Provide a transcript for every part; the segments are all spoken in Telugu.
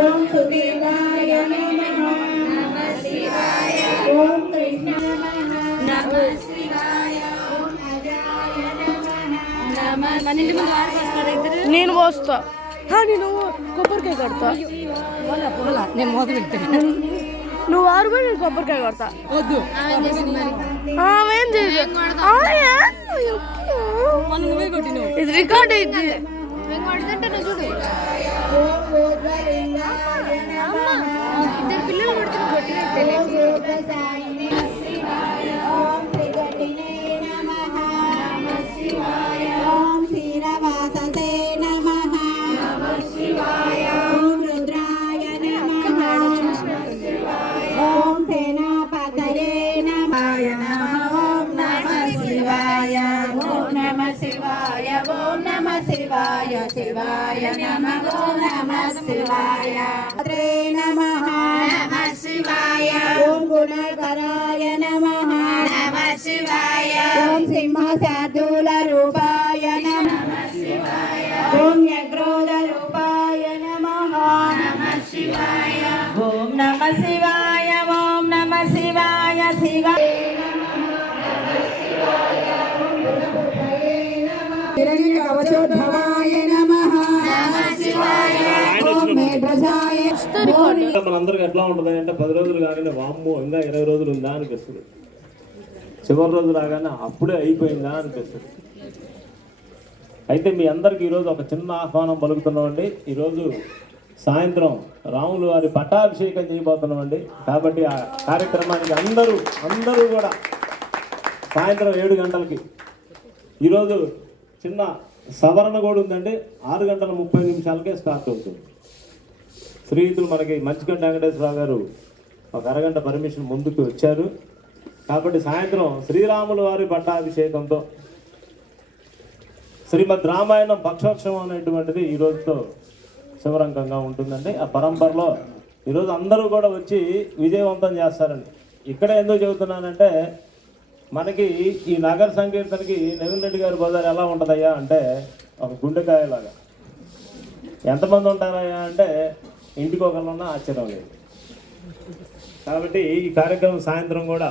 ఓం సుదేవాయ నమః నమః శివాయ ఓం కృష్ణ నమః శివాయ ఓం అజాయ నమః నమః మన ఇంటి ముందు వారు వస్తారు ఇద్దరు నేను పోస్తా. హా, నేను కొబ్బరికాయ కొడతా. నేను మోత పెడతాను నువ్వు ఆరు పోయి నేను కొబ్బరికాయ కొడతా. వద్దు. ఆమె ఏం చేయదు ఇది రికార్డ్ అయింది మేము కొడుతుంటే నువ్వు చూడు ఇద్దరు పిల్లలు కొడుతున్న సింహశార్దూల రూపాయ ఓం యగ్రోధ రూపాయ నమః ఓం నమః శివాయ ఓం నమః శివాయ శివాయ కవచోద్భవాయ నమః ఓం మేఘజాయ మనందరికి ఎట్లా ఉంటుంది అంటే పది రోజులు కాగానే వామ్మో ఇంకా ఇరవై రోజులు ఉందా అనిపిస్తుంది. చివరి రోజు రాగానే అప్పుడే అయిపోయిందా అనిపిస్తుంది. అయితే మీ అందరికీ ఈరోజు ఒక చిన్న ఆహ్వానం పలుకుతున్నామండి. ఈరోజు సాయంత్రం రాములు వారి పట్టాభిషేకం చేయబోతున్నామండి. కాబట్టి ఆ కార్యక్రమానికి అందరూ అందరూ కూడా సాయంత్రం ఏడు గంటలకి. ఈరోజు చిన్న సవరణ కూడా ఉందండి. ఆరు గంటల ముప్పై నిమిషాలకే స్టార్ట్ అవుతుంది. స్నేహితులు మనకి మంచిగంట వెంకటేశ్వరరావు గారు ఒక అరగంట పర్మిషన్ ముందుకు వచ్చారు. కాబట్టి సాయంత్రం శ్రీరాముల వారి పట్టాభిషేకంతో శ్రీమద్ రామాయణం పక్షోక్షం అనేటువంటిది ఈ రోజుతో శివరంగంగా ఉంటుందండి. ఆ పరంపరలో ఈరోజు అందరూ కూడా వచ్చి విజయవంతం చేస్తారండి. ఇక్కడ ఎందుకు చెబుతున్నానంటే మనకి ఈ నగర సంకీర్తనకి నవీన్ రెడ్డి గారి బజార్ ఎలా ఉంటుందయ్యా అంటే ఒక గుండెకాయలాగా. ఎంతమంది ఉంటారయ్యా అంటే ఇంటికి ఒకళ్ళున్నా ఆశ్చర్యం లేదు. కాబట్టి ఈ కార్యక్రమం సాయంత్రం కూడా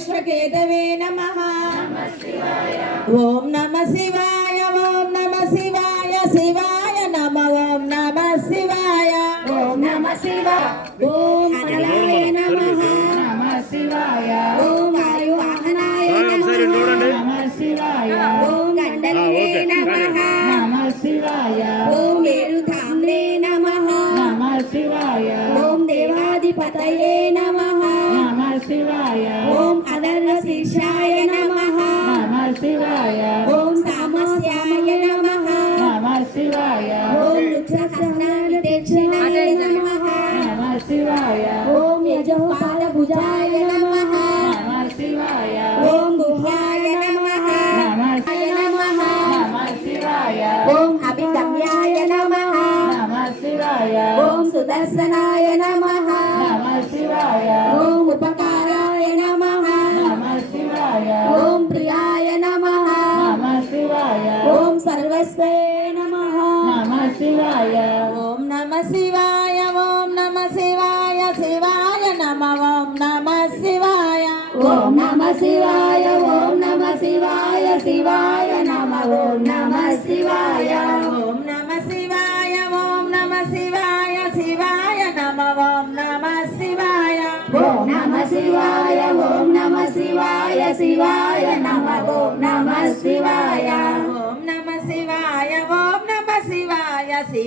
వృక్షకేతవే నమః. ఓం నమ శివాయ. శివాయ. ఓం వృక్షసహనాని దక్షిణాయ నమః. నమ శివాయ. ఓం యజోపాల భుజాయ నమః. నమ శివాయ. ఓం గుహాయ నమః. నమ నమః. నమ శివాయ. ఓం అభిగమ్యాయ నమః. నమ శివాయ. ఓం సుదర్శనాయ నమ.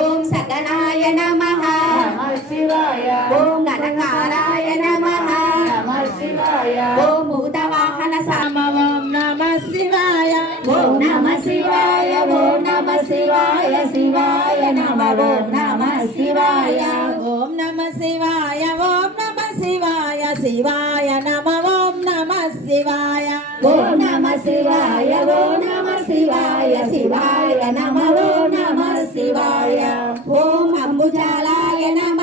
ఓం సగణాయ నమ. ఓం గణకారాయ నమ. ఓం భూతవాహన సామ ఓం నమ శివాయ. ఓం నమ శివాయ. ఓం నమ శివాయ. శివాయ నమ. ఓం నమ శివాయ. ఓం నమ శివాయ. ఓం నమ శివాయ. శివాయ నమ. శివాయ ఓం నమ శివాయ ఓం నమ శివాయ శివాయ నమ ఓం నమ శివాయ. ఓం అంబుజాలాయ నమ.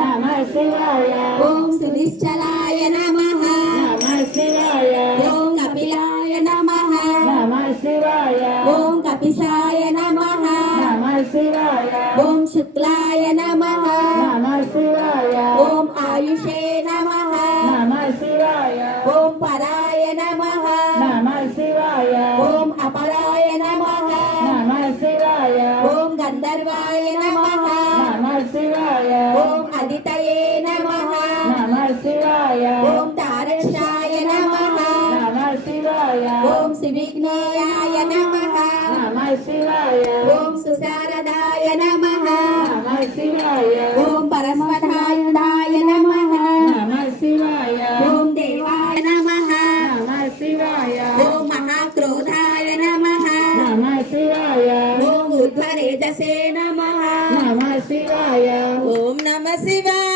నమ శివాయ. ఓం సునిశ్చలాయ నమ. నమ శివాయ. ఓం కపిలాయ నమ. నమ శివాయ. ఓం కపిశాయ నమ. నమ శివాయ. ఓం శుక్లాయ నమ. నమ శివాయ. ఓం తారక్షాయ నమ. నమ శివాయ. ఓం శివిఘ్నేయాయ నమ. నమ శివాయ. ఓం సుశారదాయ నమ. నమ శివాయ. ఓం పరమధాయుడాయ నమ. నమ శివాయ. ఓం దేవాయ నమ. నమ శివాయ. ఓం మహాక్రోధాయ నమ. నమ శివాయ. ఓం ఉద్వరేజసే నమ. నమ శివాయ. ఓం నమ శివాయ.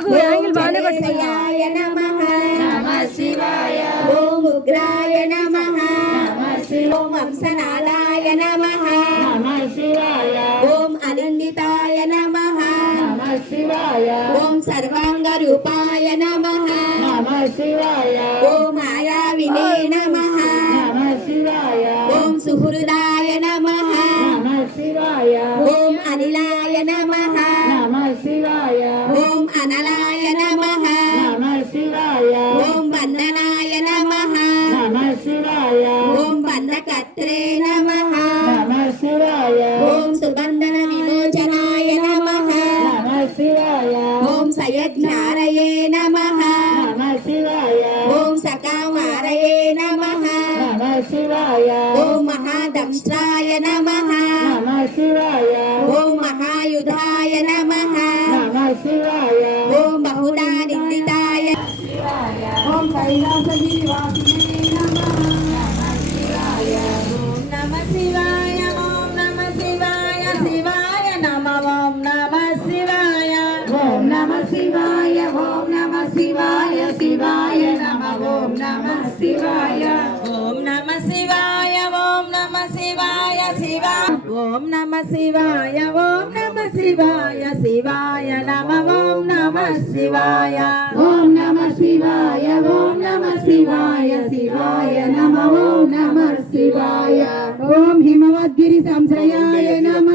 ఆగు, యాంగిల్ బాగానే. శివాయ నమ నమ. శివాయ ఓం ఉగ్రాయ నమ. ఓం నమ నమ. శివాయ ఓం అనిందితాయ నమ. నమ శివాయ ఓం సర్వాంగ రూపాయ నమ. నమ శివాయ. ఓం మాయావినే నమ. entrar. ఓం నమ శివాయ ఓం నమ శివాయ శివాయ నమ ఓం నమ శివాయ. ఓం నమ శివాయ ఓం నమ శివాయ శివాయ నమ ఓం నమ శివాయ. ఓం హిమవద్గిరి సంశ్రయాయ నమ.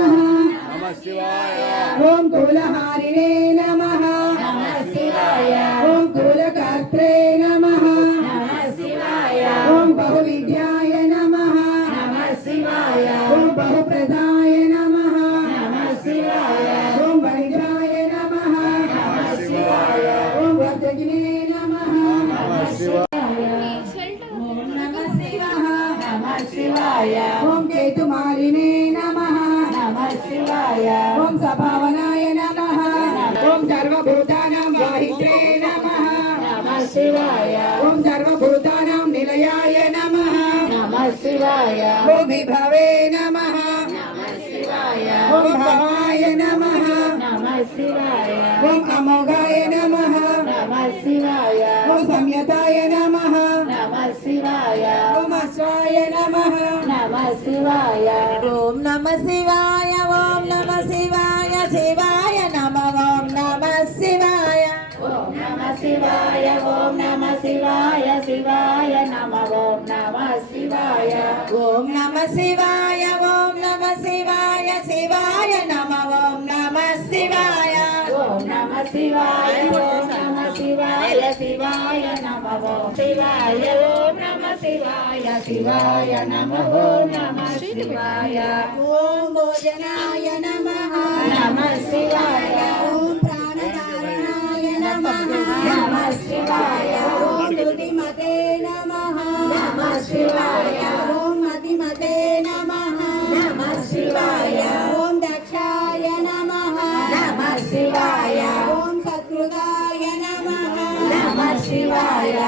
ఓం కులహారిణే నమ. శివాయ। ఓం సర్వభూతానాం నిలయాయ నమ। నమ శివాయ। భూమి భవే నమ శివాయ। ఓం భవాయ నమ। నమ శివాయ। ఓం అమోఘాయ నమ। నమ శివాయ। ఓం సంయతాయ నమ। శివాయ। ఓం అశ్వాయ నమ శివాయ। ఓం నమ శివాయ। ఓం నమ శివాయ ఓం నమ శివాయ శివాయ నమ ఓం నమ శివాయ. ఓం నమ శివాయ ఓం నమ శివాయ శివాయ నమ ఓం శివాయ ఓం నమ శివాయ శివాయ నమ ఓం నమ శివాయ. ఓం భోజనాయ నమ. నమ శివాయ. ఓం ప్రాణధారణాయ నమ. నమ శివాయ. ఓం దుతిమతే నమ. నమ శివాయ. శివాయ. ఓం సకృదాయ నమ. నమ శివాయ.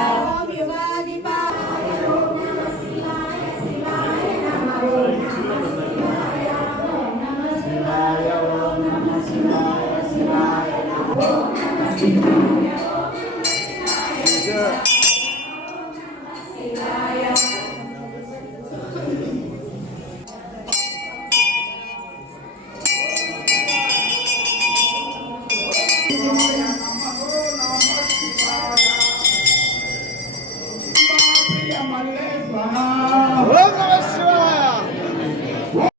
Yeah.